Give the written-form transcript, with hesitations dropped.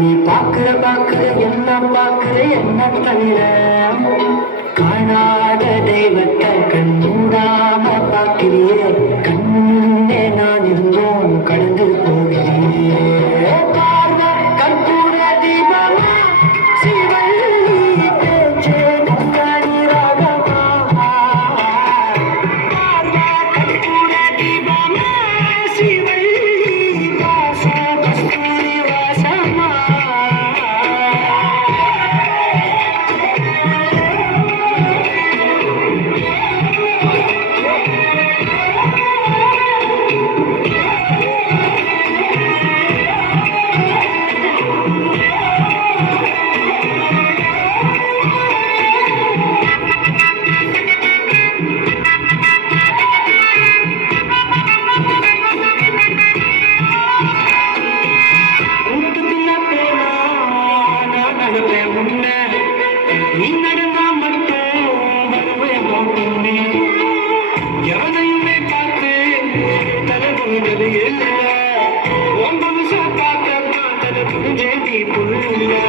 நீ பாக்குற என்ன தவிர காணாத தெய்வத்தை கண் மூடாம பார்க்கிறியே கண்ணே நான் இருந்தோம் கடந்து போகிறேன் பார்வை கற்பூர தீபமா சிவல்லி பேச்சே கண்ணாடி ராகமா பார்வை கற்பூர தீபமா சிவல்லி வாச கஸ்தூரி வாசமா நீ நடந்தா மட்டும் வருவேன் போட்டு எவனையுமே பார்த்து தலைவங்கிறது இல்லை 9 வருஷம் பார்க்க தலை புரிஞ்சேதி புள்ள